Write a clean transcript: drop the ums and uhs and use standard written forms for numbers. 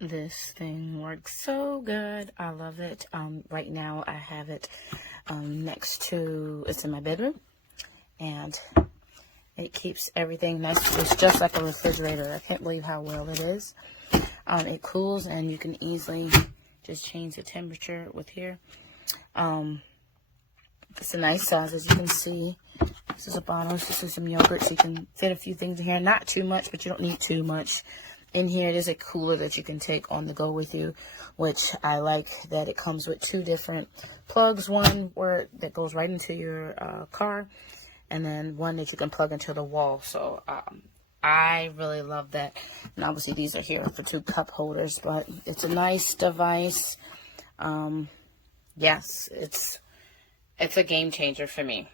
This thing works so good. I love it. Right now I have it next to, it's in my bedroom, and it keeps everything nice. It's just like a refrigerator. I can't believe how well it is. It cools, and you can easily just change the temperature with here. It's a nice size, as you can see. This is a bottle. This is some yogurt, so you can fit a few things in here. Not too much, but you don't need too much. In here, there's a cooler that you can take on the go with you, which I like that it comes with 2 different plugs. One that goes right into your car, and then one that you can plug into the wall. So I really love that. And obviously these are here for 2 cup holders, but it's a nice device. Yes, it's a game changer for me.